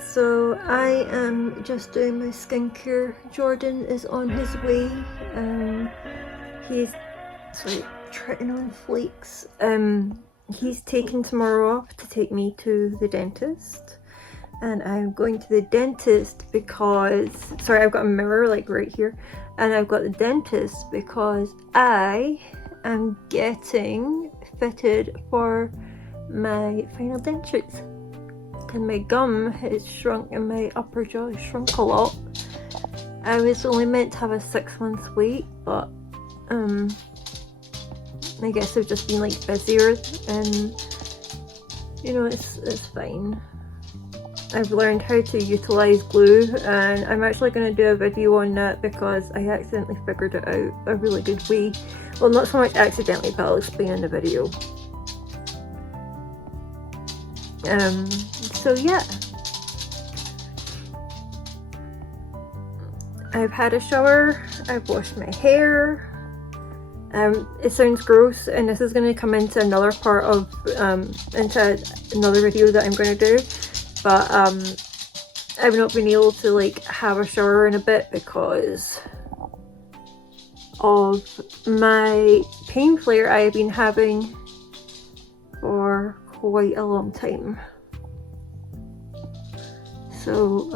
So I am just doing my skincare. Jordan is on his way. He's treading on flakes. He's taking tomorrow off to take me to the dentist, and I'm going to the dentist because I've got a mirror like right here, and I've got the dentist because I am getting fitted for my final dentures. And my gum has shrunk and my upper jaw has shrunk a lot. I was only meant to have a 6-month wait, but I guess I've just been like busier, and you know, it's fine. I've learned how to utilize glue, and I'm actually going to do a video on that because I accidentally figured it out a really good way. Well, not so much accidentally, but I'll explain in the video. So yeah, I've had a shower, I've washed my hair. It sounds gross, and this is going to come into another part of into another video that I'm going to do, but I've not been able to like have a shower in a bit because of my pain flare I have been having for quite a long time. So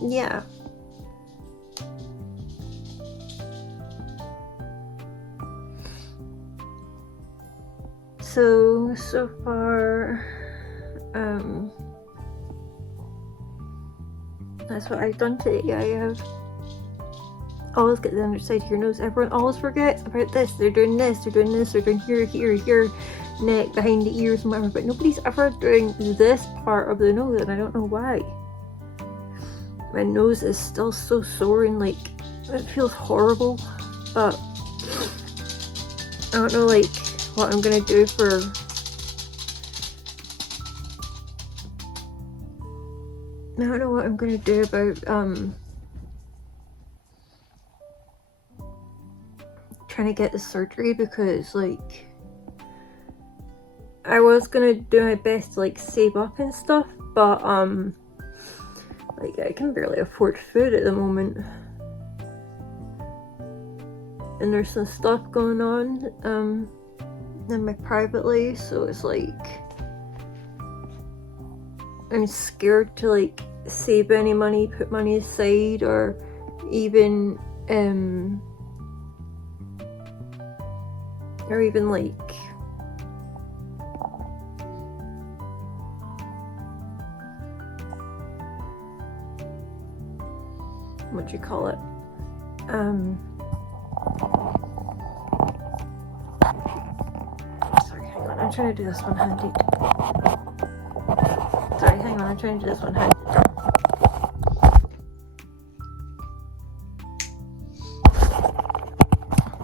yeah. So far that's what I've done today. I have always get the underside of your nose. Everyone always forgets about this. They're doing this, they're doing this, they're doing here, neck, behind the ears and whatever, but nobody's ever doing this part of the nose, and I don't know why. My nose is still so sore and like it feels horrible, but I don't know like what I'm gonna do for about trying to get the surgery, because like I was gonna do my best to like save up and stuff, but like I can barely afford food at the moment, and there's some stuff going on in my private life, so it's like I'm scared to like save any money, put money aside, or even like what do you call it? Sorry, hang on, I'm trying to do this one-handed. Sorry, hang on, I'm trying to do this one-handed.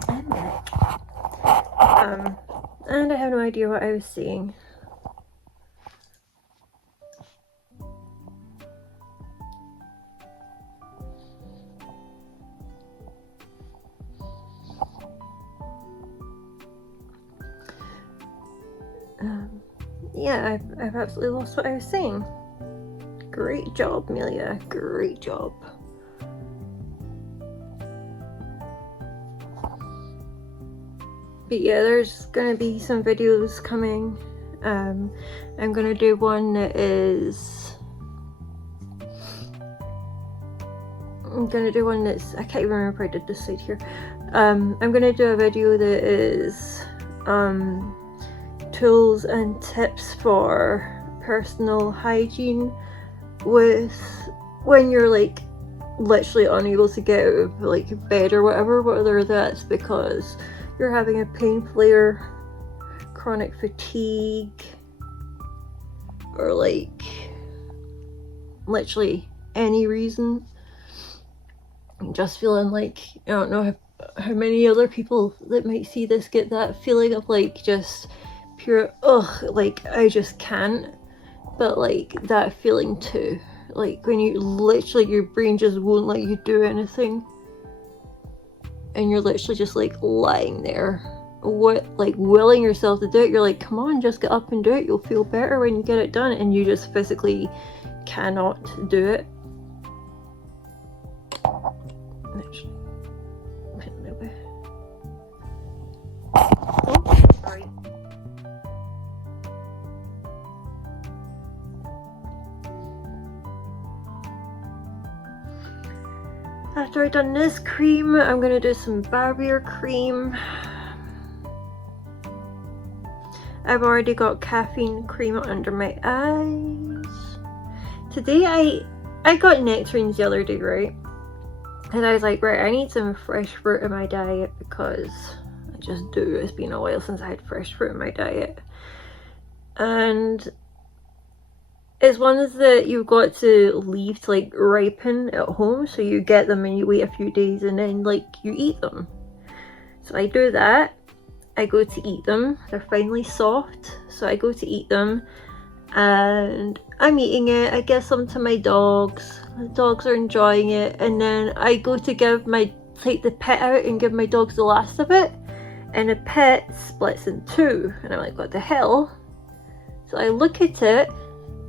I'm back. And I have no idea what I was saying. Yeah, I've absolutely lost what I was saying. Great job, Amelia. Great job. But yeah, there's gonna be some videos coming. I'm gonna do one that is... I can't even remember if I did this side here. I'm gonna do a video that is tools and tips for personal hygiene with when you're like literally unable to get out of like bed or whatever, whether that's because you're having a pain flare, chronic fatigue, or like literally any reason. I'm just feeling like, I don't know how many other people that might see this get that feeling of like just pure ugh, like I just can't, but like that feeling too, like when you literally, your brain just won't let you do anything, and you're literally just like lying there willing yourself to do it. You're like, come on, just get up and do it. You'll feel better when you get it done, and you just physically cannot do it. Oh, sorry. After I've done this cream, I'm gonna do some barrier cream. I've already got caffeine cream under my eyes. Today I got nectarines the other day, right? And I was like, right, I need some fresh fruit in my diet because I just do. It's been a while since I had fresh fruit in my diet. And it's ones that you've got to leave to like ripen at home. So you get them and you wait a few days and then like you eat them. So I do that. I go to eat them. They're finally soft. So I go to eat them and I'm eating it. I give some to my dogs. The dogs are enjoying it. And then I go to take the pit out and give my dogs the last of it. And the pit splits in two. And I'm like, what the hell? So I look at it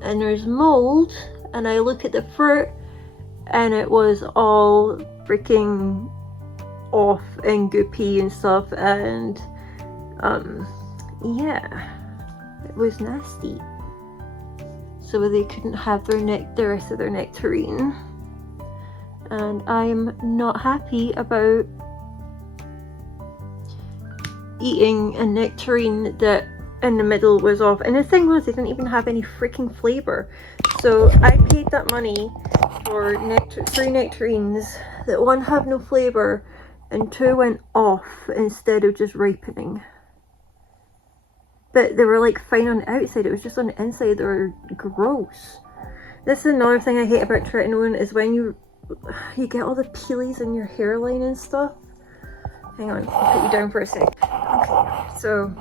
and there's mold, and I look at the fruit and it was all freaking off and goopy and stuff, and yeah, it was nasty. So they couldn't have the rest of their nectarine, and I'm not happy about eating a nectarine that in the middle was off. And the thing was, they didn't even have any freaking flavor. So I paid that money for 3 nectarines that 1 have no flavor and 2 went off instead of just ripening. But they were like fine on the outside, it was just on the inside they were gross. This is another thing I hate about tretinoin, is when you get all the peelies in your hairline and stuff. Hang on, I'll put you down for a sec. Okay, so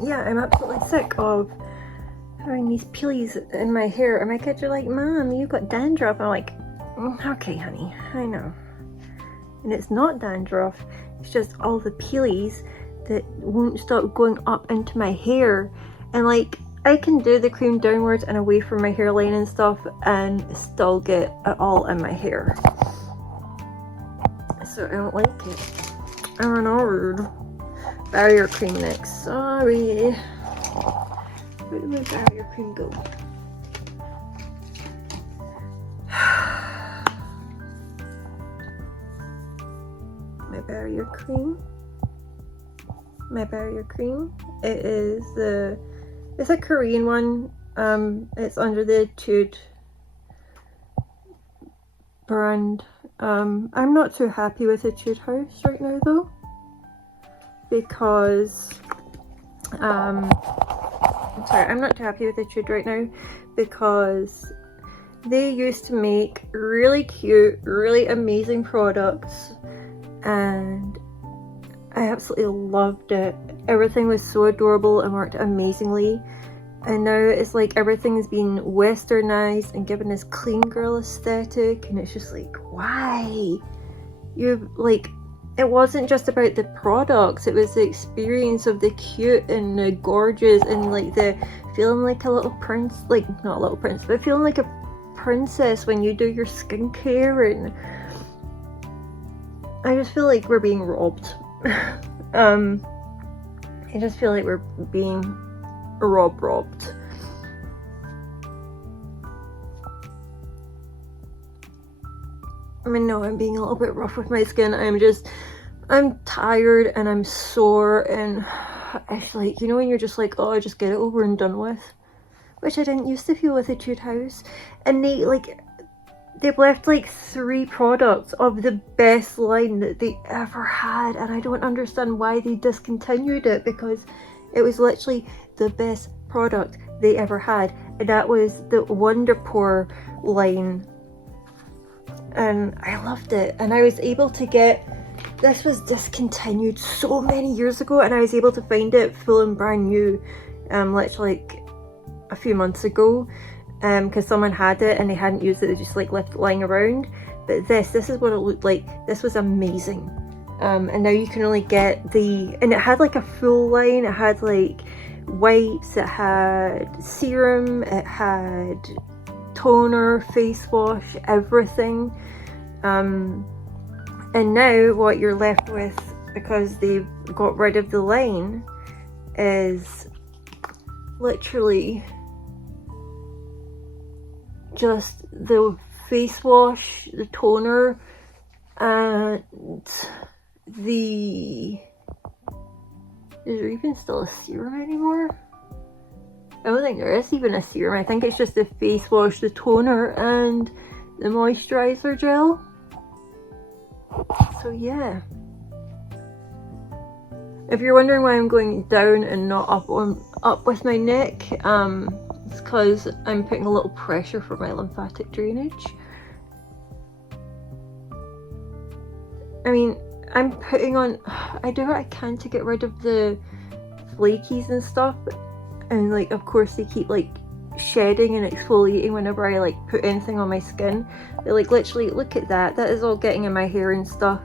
yeah, I'm absolutely sick of having these peelies in my hair, and my kids are like, Mom, you've got dandruff. I'm like, okay honey, I know. And it's not dandruff, it's just all the peelies that won't stop going up into my hair. And like, I can do the cream downwards and away from my hairline and stuff and still get it all in my hair. So I don't like it. I don't know. Barrier cream next. Sorry. Where did my barrier cream go? My barrier cream. My barrier cream. It's a Korean one. It's under the Tude brand. I'm not too happy with the Tude house right now though, because I'm not too happy with the Tude right now because they used to make really cute, really amazing products, and I absolutely loved it. Everything was so adorable and worked amazingly, and now it's like everything's been westernized and given this clean girl aesthetic, and it's just like, why? It wasn't just about the products, it was the experience of the cute and the gorgeous and like the feeling like a little prince, like not a little prince, but feeling like a princess when you do your skincare. And I just feel like we're being robbed. I just feel like we're being robbed. I mean, no, I'm being a little bit rough with my skin. I'm tired and I'm sore, and I feel like, you know, when you're just like, oh, just get it over and done with, which I didn't used to feel with the Tude house. And they've left like 3 products of the best line that they ever had, and I don't understand why they discontinued it, because it was literally the best product they ever had, and that was the Wonderpore line, and I loved it. And I was able to get, this was discontinued so many years ago, and I was able to find it full and brand new literally like a few months ago, because someone had it and they hadn't used it, they just like left it lying around. But this is what it looked like. This was amazing. and now you can only get and it had like a full line. It had like wipes, it had serum, it had toner, face wash, everything. And now what you're left with, because they've got rid of the line, is literally just the face wash, the toner, and is there even still a serum anymore? I don't think there is even a serum. I think it's just the face wash, the toner, and the moisturizer gel. So yeah. If you're wondering why I'm going down and not up with my neck, it's because I'm putting a little pressure for my lymphatic drainage. I mean, I'm putting on, I do what I can to get rid of the flakies and stuff, and like of course they keep like shedding and exfoliating whenever I like put anything on my skin. They like literally, look at that, that is all getting in my hair and stuff.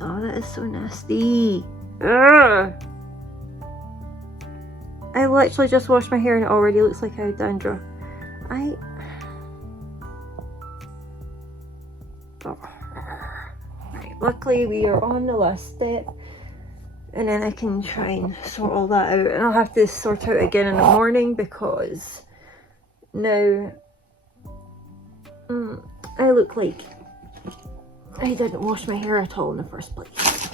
Oh, that is so nasty. Ugh. I literally just washed my hair and it already looks like I had dandruff. Right, luckily we are on the last step, and then I can try and sort all that out, and I'll have to sort out again in the morning because now I look like I didn't wash my hair at all in the first place.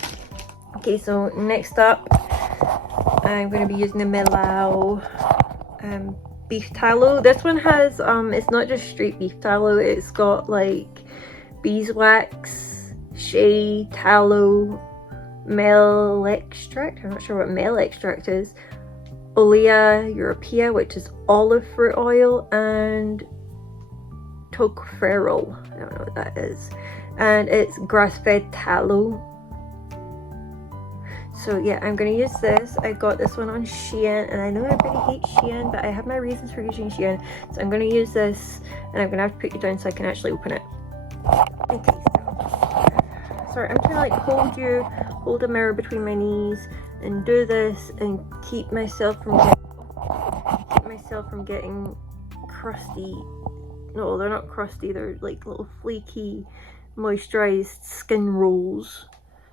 Okay, so next up I'm going to be using the Melau beef tallow. This one has it's not just straight beef tallow, it's got like beeswax, shea, tallow, male extract, I'm not sure what male extract is, Olea Europea, which is olive fruit oil, and tocopherol, I don't know what that is, and it's grass-fed tallow. So yeah, I'm going to use this. I got this one on Shein, and I know everybody hates Shein, but I have my reasons for using Shein, so I'm going to use this, and I'm going to have to put it down so I can actually open it. Okay, so sorry, I'm trying to like hold a mirror between my knees and do this and keep myself from getting crusty. No, they're not crusty, they're like little flaky moisturized skin rolls.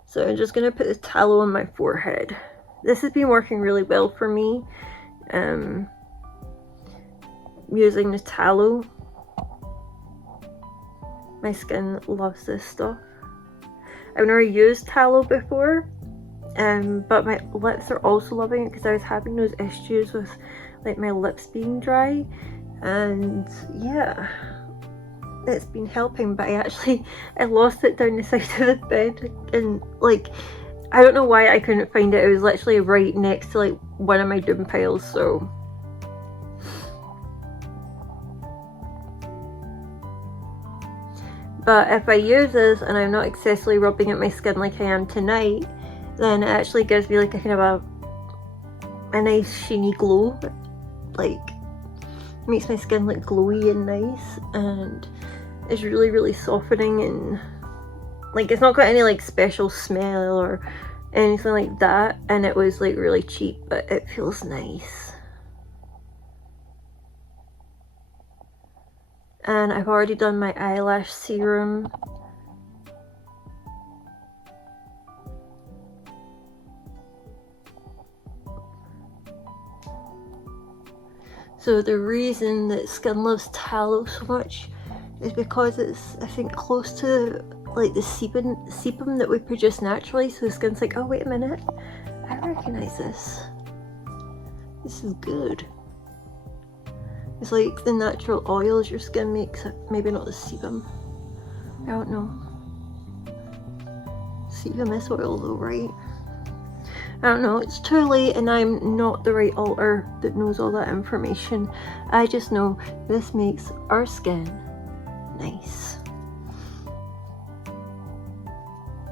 So I'm just going to put the tallow on my forehead. This has been working really well for me, using the tallow. My skin loves this stuff. I've never used tallow before, but my lips are also loving it because I was having those issues with like my lips being dry, and yeah, it's been helping. But I lost it down the side of the bed, and like I don't know why I couldn't find it. It was literally right next to like one of my doom piles, so but if I use this and I'm not excessively rubbing at my skin like I am tonight, then it actually gives me like a kind of a nice sheeny glow. Like makes my skin look glowy and nice, and it's really, really softening, and like it's not got any like special smell or anything like that, and it was like really cheap, but it feels nice. And I've already done my eyelash serum. So the reason that Skin loves tallow so much is because it's, I think, close to like the sebum that we produce naturally. So the skin's like, oh wait a minute, I recognize this. This is good. It's like the natural oils your skin makes, maybe not the sebum. I don't know. Sebum is oil though, right? I don't know, it's too late and I'm not the right alter that knows all that information. I just know this makes our skin nice.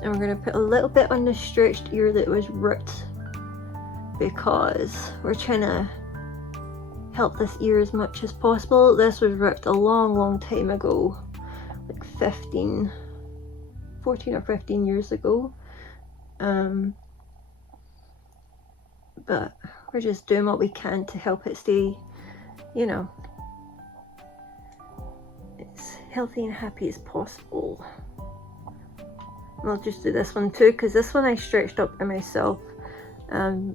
And we're going to put a little bit on the stretched ear that was ripped because we're trying to help this ear as much as possible. This was ripped a long time ago, like 15 14 or 15 years ago. But we're just doing what we can to help it stay, you know, as healthy and happy as possible. And I'll just do this one too, because this one I stretched up by myself,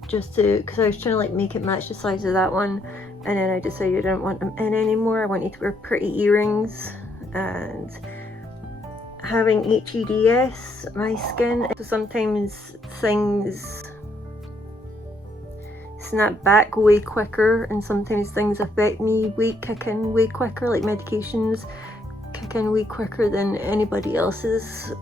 just to, because I was trying to like make it match the size of that one, and then I decided I didn't want them in anymore. I wanted to wear pretty earrings, and having HEDS, my skin, so sometimes things snap back way quicker, and sometimes things affect me kick in way quicker, like medications kick in way quicker than anybody else's,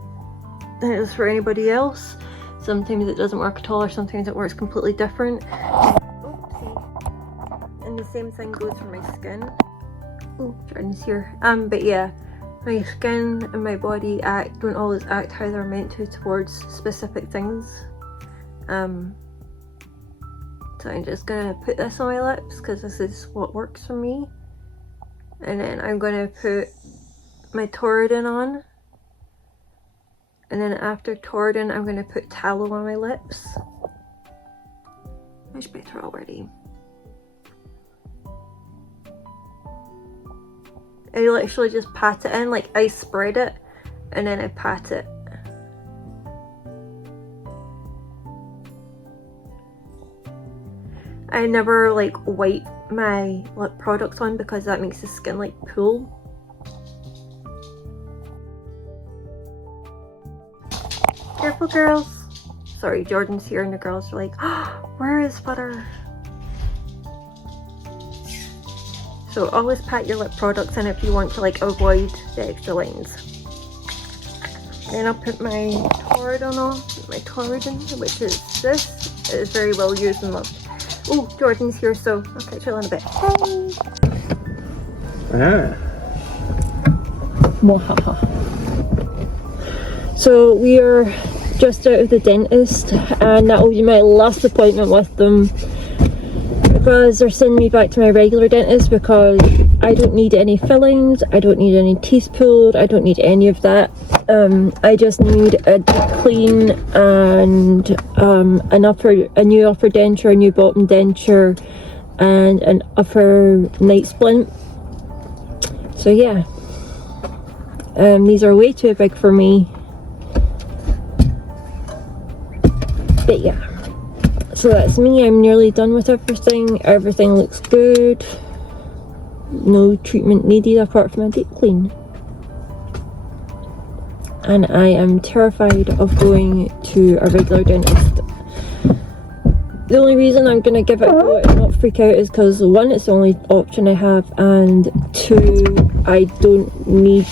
than it is for anybody else. Sometimes it doesn't work at all, or sometimes it works completely different. Oopsie. And the same thing goes for my skin. Oh, Jordan's here. But yeah, my skin and my body don't always act how they're meant to towards specific things. So I'm just gonna put this on my lips because this is what works for me. And then I'm gonna put my Toradin on. And then after Toradin, I'm gonna put tallow on my lips. Much better already. I literally just pat it in, like I spread it and then I pat it. I never like wipe my lip products on because that makes the skin like pull. Careful, girls. Sorry, Jordan's here and the girls are like, oh, where is butter? So always pat your lip products in if you want to like avoid the extra lines. Then I'll put my Toradin on, which is this. It is very well used and loved. Oh, Jordan's here, so I'll catch you in a bit. Hey! Mwahaha. So we are just out of the dentist, and that will be my last appointment with them, because they're sending me back to my regular dentist because I don't need any fillings, I don't need any teeth pulled, I don't need any of that. I just need a deep clean and a new upper denture, a new bottom denture, and an upper night splint. So yeah, these are way too big for me. But yeah, so that's me. I'm nearly done with everything. Everything looks good. No treatment needed apart from a deep clean. And I am terrified of going to a regular dentist. The only reason I'm going to give it a go and not freak out is because one, it's the only option I have, and two, I don't need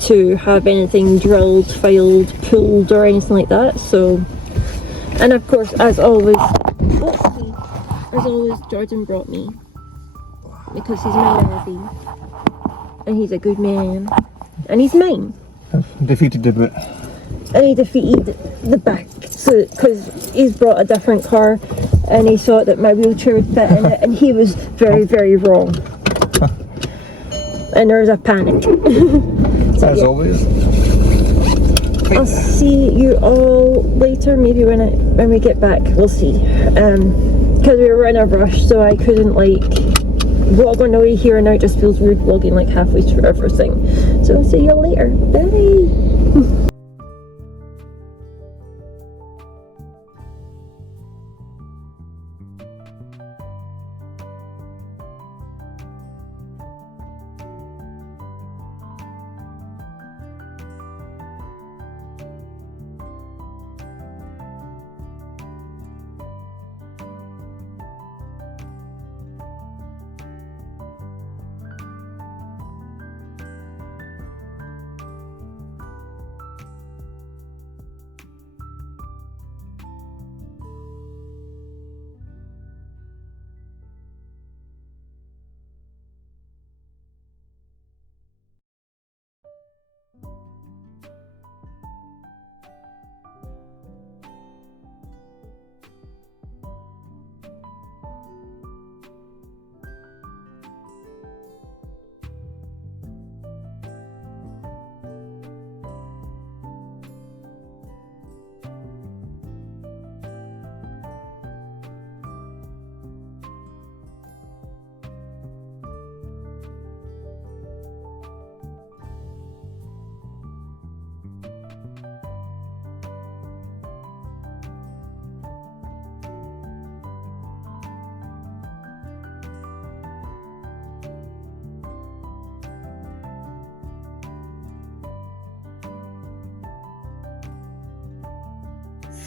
to have anything drilled, filed, pulled or anything like that. So, and of course, as always, Jordan brought me because he's my baby and he's a good man and he's mine. Defeated the bit. And he defeated the back, so because he's brought a different car and he thought that my wheelchair would fit in it, and he was very, very wrong. And there was a panic. So, as always. I'll see you all later, maybe when we get back. We'll see. Because we were in a rush, so I couldn't like vlog on the way here, and now it just feels weird vlogging like halfway through everything. So I'll see you later. Bye.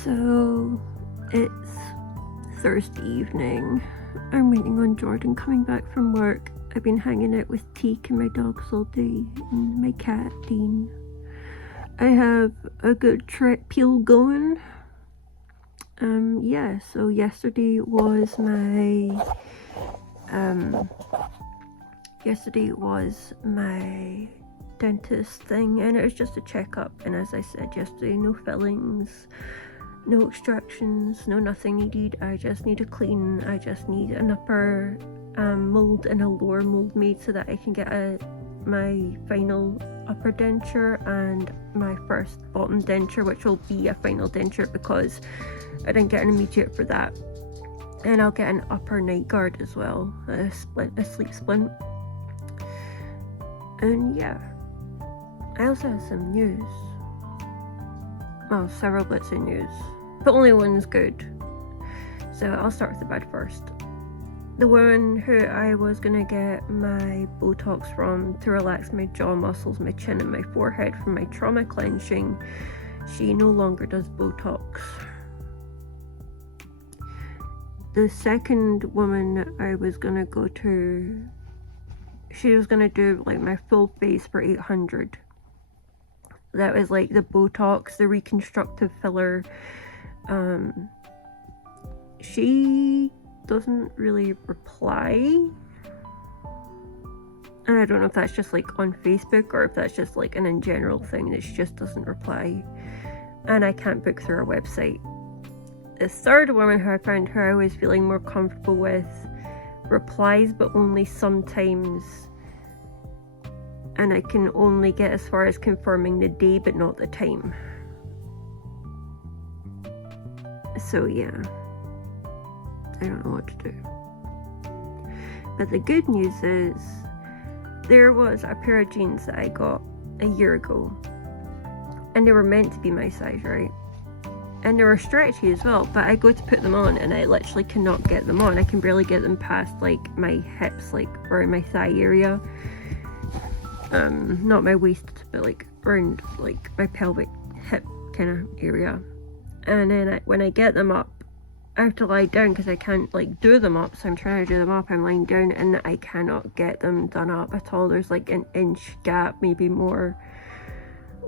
So it's Thursday evening. I'm waiting on Jordan coming back from work. I've been hanging out with Teak and my dogs all day, and my cat Dean. I have a good trip peel going. Yeah, so yesterday was my dentist thing, and it was just a checkup. And as I said yesterday, no fillings, no extractions, no nothing needed. I just need a clean. I just need an upper mold and a lower mold made so that I can get my final upper denture and my first bottom denture, which will be a final denture because I didn't get an immediate for that. And I'll get an upper night guard as well, a sleep splint. And yeah, I also have some news. Well, several bits of news, but only one's good. So I'll start with the bad first. The woman who I was gonna get my Botox from to relax my jaw muscles, my chin and my forehead from my trauma clenching, she no longer does Botox. The second woman I was gonna go to, she was gonna do like my full face for 800. That was like the Botox, the reconstructive filler. She doesn't really reply, and I don't know if that's just like on Facebook or if that's just like an in general thing that she just doesn't reply, and I can't book through her website. The third woman who I found who I was feeling more comfortable with replies, but only sometimes, and I can only get as far as confirming the day but not the time. So yeah, I don't know what to do. But the good news is there was a pair of jeans that I got a year ago, and they were meant to be my size, right? And they were stretchy as well, but I go to put them on and I literally cannot get them on. I can barely get them past like my hips, like around my thigh area. Not my waist, but like around like my pelvic hip kind of area. And then when I get them up, I have to lie down because I can't like do them up. So I'm trying to do them up, I'm lying down and I cannot get them done up at all. There's like an inch gap, maybe more.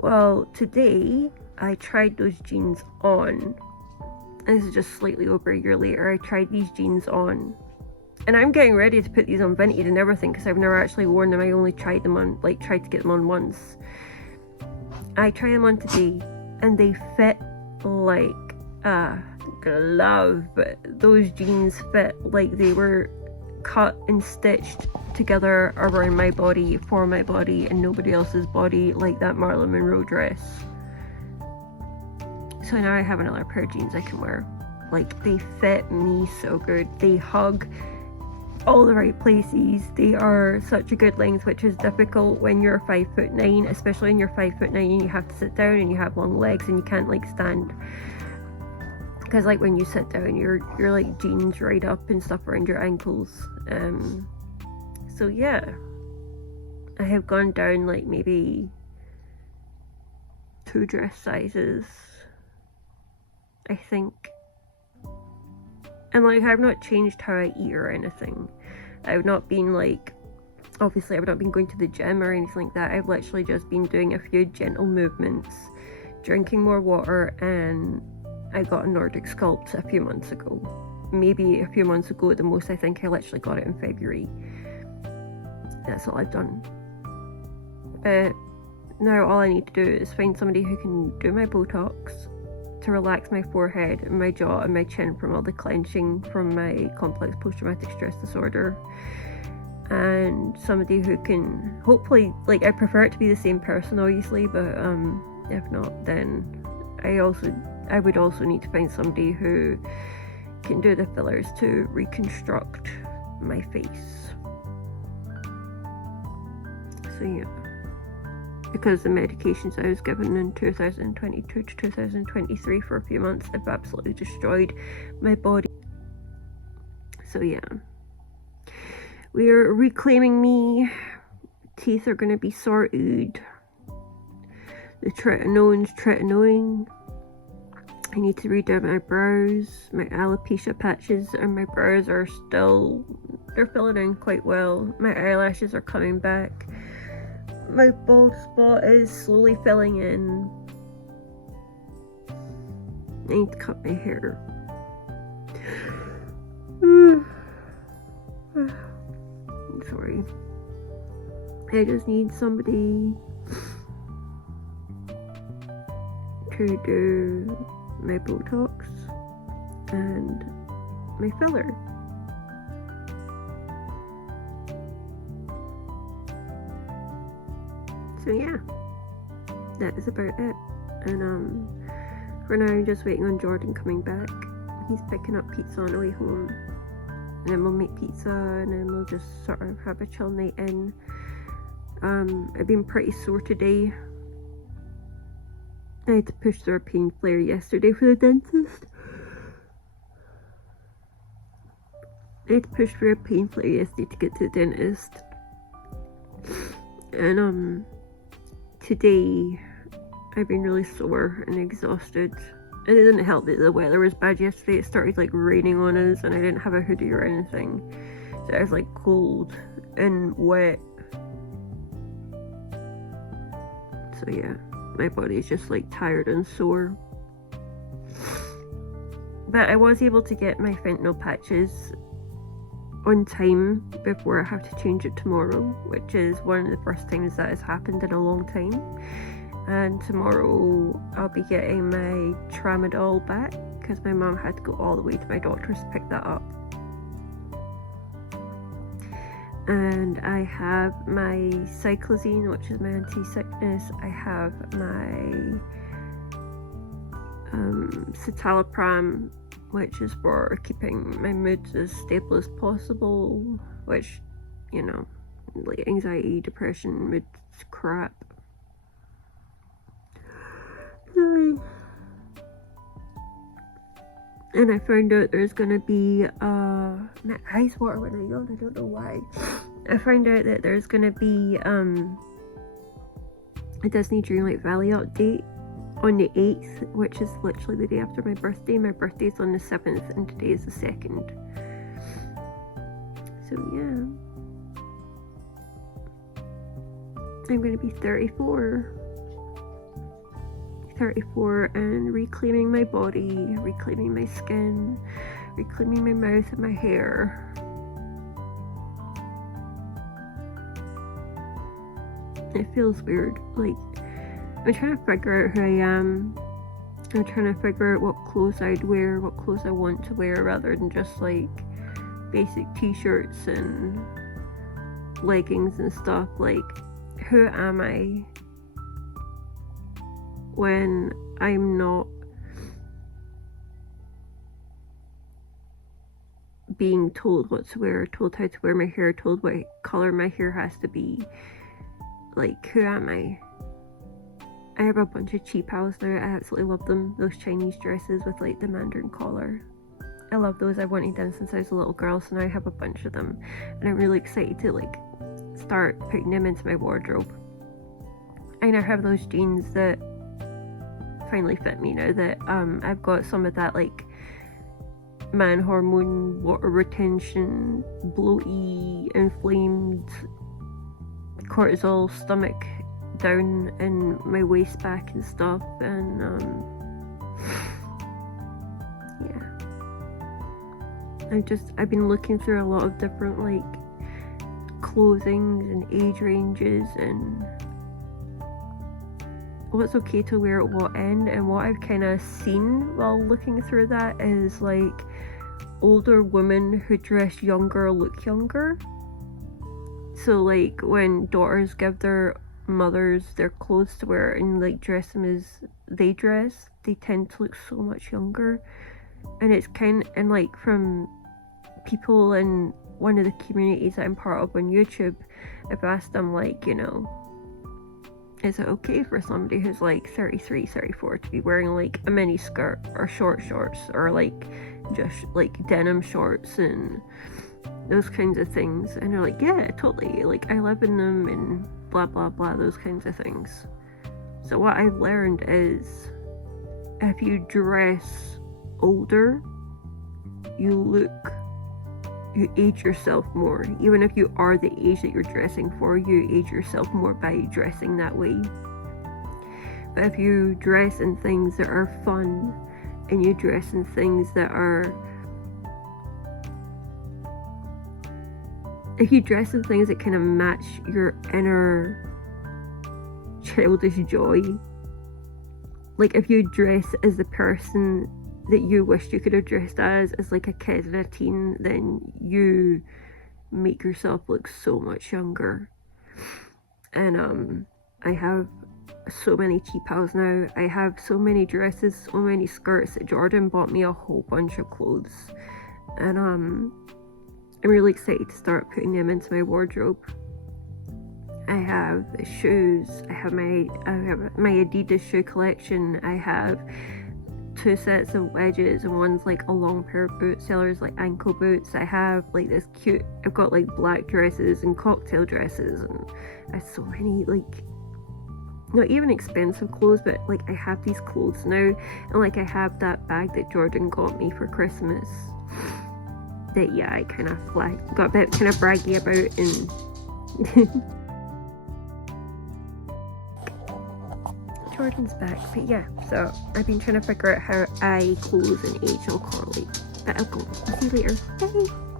Well, today I tried those jeans on. And this is just slightly over a year later. I tried these jeans on. And I'm getting ready to put these on Vinted and everything because I've never actually worn them. I only tried them on, like tried to get them on once. I tried them on today and they fit like a glove, but those jeans fit like they were cut and stitched together around my body, for my body and nobody else's body, like that Marilyn Monroe dress. So now I have another pair of jeans I can wear. Like, they fit me so good. They hug all the right places. They are such a good length, which is difficult when you're 5'9", especially when you're 5'9" and you have to sit down and you have long legs and you can't like stand. Because like when you sit down, you're like jeans right up and stuff around your ankles. So yeah, I have gone down like maybe 2 dress sizes, I think. And like, I've not changed how I eat or anything. I've not been like, obviously I've not been going to the gym or anything like that. I've literally just been doing a few gentle movements, drinking more water, and I got a Nordic sculpt a few months ago. Maybe a few months ago at the most. I think I literally got it in February. That's all I've done. But now all I need to do is find somebody who can do my Botox to relax my forehead and my jaw and my chin from all the clenching from my complex post-traumatic stress disorder, and somebody who can hopefully, like, I prefer it to be the same person obviously, but if not, then I would also need to find somebody who can do the fillers to reconstruct my face. So yeah, because the medications I was given in 2022 to 2023 for a few months have absolutely destroyed my body. So yeah, we are reclaiming me. Teeth are going to be sorted. The tretinoin's tretinoing. I need to redo my brows. My alopecia patches and my brows are still, they're filling in quite well. My eyelashes are coming back. My bald spot is slowly filling in. I need to cut my hair. I'm sorry. I just need somebody to do my Botox and my filler. So yeah, that is about it. And for now I'm just waiting on Jordan coming back. He's picking up pizza on the way home, and then we'll make pizza and then we'll just sort of have a chill night in. I've been pretty sore today. I had to push through a pain flare yesterday for the dentist. I had to push through a pain flare yesterday to get to the dentist. And today I've been really sore and exhausted. And it didn't help that the weather was bad yesterday. It started like raining on us and I didn't have a hoodie or anything. So I was like cold and wet. So yeah, my body's just like tired and sore. But I was able to get my fentanyl patches on time before I have to change it tomorrow, which is one of the first times that has happened in a long time. And tomorrow I'll be getting my tramadol back because my mum had to go all the way to my doctor's to pick that up. And I have my cyclazine, which is my anti-sickness. I have my citalopram, which is for keeping my mood as stable as possible, which, you know, like anxiety, depression, mood crap. And I found out there's gonna be my eyes water when I yawn, I don't know why. I found out that there's gonna be a Disney Dreamlight Valley update on the 8th, which is literally the day after my birthday. My birthday's on the 7th and today is the 2nd. So yeah, I'm gonna be 34 and reclaiming my body, reclaiming my skin, reclaiming my mouth and my hair. It feels weird. Like, I'm trying to figure out who I am. I'm trying to figure out what clothes I'd wear, what clothes I want to wear, rather than just like basic t-shirts and leggings and stuff. Like, who am I when I'm not being told what to wear, told how to wear my hair, told what color my hair has to be? Like, who am I? I have a bunch of cheap owls now. I absolutely love them. Those Chinese dresses with like the mandarin collar. I love those. I wanted them since I was a little girl, so now I have a bunch of them. And I'm really excited to like start putting them into my wardrobe. I now have those jeans that finally fit me now that I've got some of that like man hormone, water retention, bloaty, inflamed cortisol stomach down in my waist back and stuff. And yeah, I've been looking through a lot of different like clothings and age ranges and what's okay to wear at what end. And what I've kind of seen while looking through that is like older women who dress younger look younger. So like when daughters give their mothers their clothes to wear and like dress them as they dress, they tend to look so much younger. And it's kind, and like from people in one of the communities that I'm part of on YouTube, I've asked them like, you know, is it okay for somebody who's like 33, 34 to be wearing like a mini skirt or short shorts or like just like denim shorts and those kinds of things? And they're like, yeah, totally, like I live in them and blah blah blah, those kinds of things. So what I've learned is if you dress older, you age yourself more. Even if you are the age that you're dressing for, you age yourself more by dressing that way. But if you dress in things that are fun, and you dress in things that are, if you dress in things that kind of match your inner childish joy, like if you dress as the person that you wished you could have dressed as like a kid and a teen, then you make yourself look so much younger. And I have so many cheap pals now. I have so many dresses, so many skirts that Jordan bought me a whole bunch of clothes, and I'm really excited to start putting them into my wardrobe. I have shoes. I have my Adidas shoe collection. I have 2 sets of wedges, and one's like a long pair of boots, the other's like ankle boots. I have like this cute, I've got like black dresses and cocktail dresses, and I have so many like not even expensive clothes, but like I have these clothes now, and like I have that bag that Jordan got me for Christmas that I kind of got a bit kind of braggy about, and Jordan's back. But yeah, so I've been trying to figure out how eye, clothes and age will correlate, but I'll see you later. Bye.